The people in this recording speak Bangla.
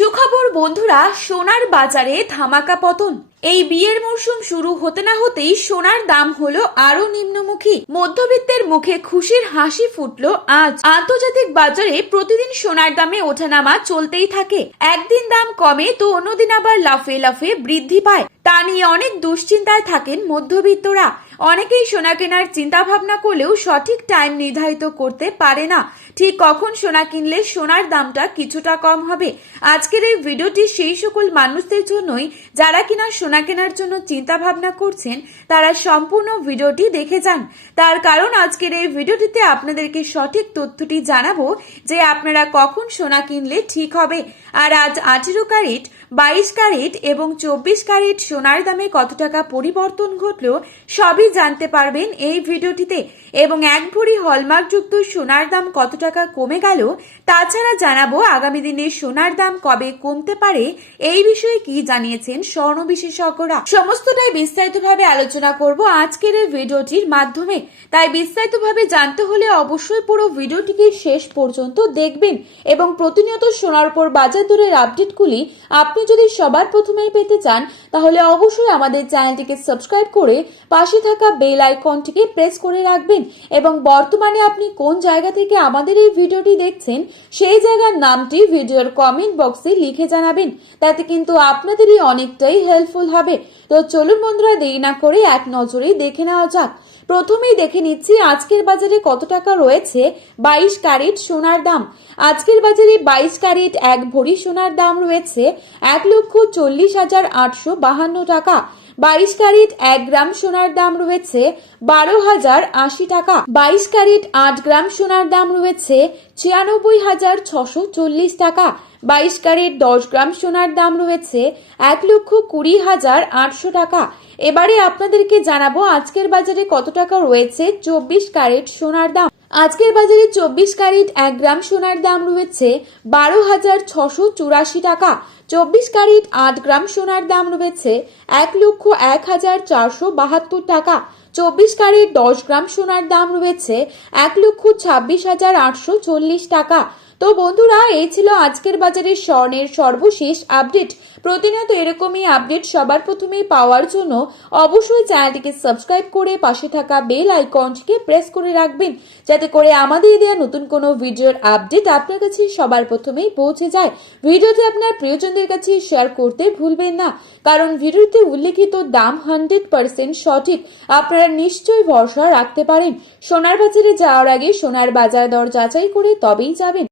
সুখবর, বন্ধুরা, সোনার বাজারে ধামাকা পতন। এই বিয়ের মরশুম শুরু হতে না হতেই সোনার দাম হলো আরও নিম্নমুখী। মধ্যবিত্তের মুখে খুশির হাসি ফুটল আজ। আন্তর্জাতিক বাজারে প্রতিদিন সোনার দামে ওঠানামা চলতেই থাকে। একদিন দাম কমে তো অন্যদিন আবার লাফে লাফে বৃদ্ধি পায়। তা নিয়ে অনেক দুশ্চিন্তায় থাকেন মধ্যবিত্তরা। অনেকেই সোনা কেনার চিন্তা ভাবনা করলেও সঠিক টাইম নির্ধারিত করতে পারে না। ঠিক কখন সোনা কিনলে সোনার দামটা কিছুটা কম হবে? আজকের এই ভিডিওটি সেই সকল মানুষদের জন্যই। যারা কিনা সোনা কেনার জন্য চিন্তা ভাবনা করছেন, তারা সম্পূর্ণ ভিডিওটি দেখে যান। তার কারণ আজকের এই ভিডিওটিতে আপনাদেরকে সঠিক তথ্যটি জানাব যে আপনারা কখন সোনা কিনলে ঠিক হবে। আর আজ আঠেরো ক্যারেট বাইশ ক্যারেট এবং চব্বিশ ক্যারেট সোনার দামে কত টাকা পরিবর্তন ঘটলো সবই জানতে পারবেন এই ভিডিওটিতে। এবং এক ভরি হলমার্কযুক্ত সোনার দাম কত টাকা কমে গেল, তাছাড়া জানাব আগামী দিনে সোনার দাম কবে কমতে পারে, এই বিষয়ে কি জানিয়েছেন স্বর্ণ বিশেষজ্ঞরা। সমস্তটাই বিস্তারিতভাবে আলোচনা করব আজকের এই ভিডিওটির মাধ্যমে। তাই বিস্তারিতভাবে জানতে হলে অবশ্যই পুরো ভিডিওটিকে শেষ পর্যন্ত দেখবেন এবং প্রতিনিয়ত সোনার উপর বাজার দরের আপডেটগুলি আপনি যদি সবার প্রথমেই পেতে চান, তাহলে অবশ্যই আমাদের চ্যানেলটিকে সাবস্ক্রাইব করে পাশে থাকা বেল আইকনটিকে প্রেস করে রাখবেন এবং বর্তমানে আপনি কোন জায়গা থেকে আমাদের এই ভিডিওটি দেখছেন, সেই জায়গার নামটি ভিডিওর কমেন্ট বক্সে লিখে জানাবেন। তাতে কিন্তু আপনাদেরই অনেকটাই হেল্পফুল হবে। তো চলুন বন্ধুরা, দেরি না করে এক নজরেই দেখে নেওয়া যাক। প্রথমেই দেখে নিচ্ছি আজকের বাজারে কত টাকা রয়েছে। বাইশ ক্যারেট সোনার দাম। আজকের বাজারে বাইশ ক্যারেট এক ভরি সোনার দাম রয়েছে এক লক্ষ চল্লিশ হাজার আটশো বাহান্ন টাকা। বাইশ ক্যারেট এক গ্রাম সোনার দাম রয়েছে বারো হাজার আশি টাকা। বাইশ ক্যারেট আট গ্রাম সোনার দাম রয়েছে ছিয়ানব্বই হাজার ছশো চল্লিশ টাকা। বাইশ ক্যারেট দশ গ্রাম সোনার দাম রয়েছে এক লক্ষ কুড়ি হাজার আটশো টাকা। এবারে আপনাদেরকে জানাব আজকের বাজারে কত টাকা রয়েছে, চব্বিশ ক্যারেট সোনার দাম। আজকের বাজারে চব্বিশ ক্যারেট এক গ্রাম সোনার দাম রয়েছে বারো হাজার ছশো চুরাশি টাকা। চব্বিশ ক্যারেট আট গ্রাম সোনার দাম রয়েছে এক লক্ষ এক হাজার চারশো বাহাত্তর টাকা। চব্বিশ ক্যারেট দশ গ্রাম সোনার দাম রয়েছে এক লক্ষ ছাব্বিশ হাজার আটশো চল্লিশ টাকা। তো বন্ধুরা, এই ছিল আজকের বাজারের স্বর্ণের সর্বশেষ আপডেট। প্রতিনিয়ত এরকমই আপডেট সবার প্রথমেই পাওয়ার জন্য অবশ্যই চ্যানেলটিকে সাবস্ক্রাইব করে পাশে থাকা বেল আইকনটিকে প্রেস করে রাখবেন, যাতে করে আমাদের দেওয়া নতুন কোনো ভিডিওর আপডেট আপনার কাছে সবার প্রথমেই পৌঁছে যায়। ভিডিওটি আপনার প্রিয়জনদের কাছে শেয়ার করতে ভুলবেন না, কারণ ভিডিওতে উল্লেখিত দাম হান্ড্রেড পার্সেন্ট সঠিক। আপনারা নিশ্চয়ই ভরসা রাখতে পারেন। সোনার বাজারে যাওয়ার আগে সোনার বাজার দর যাচাই করে তবেই যাবেন।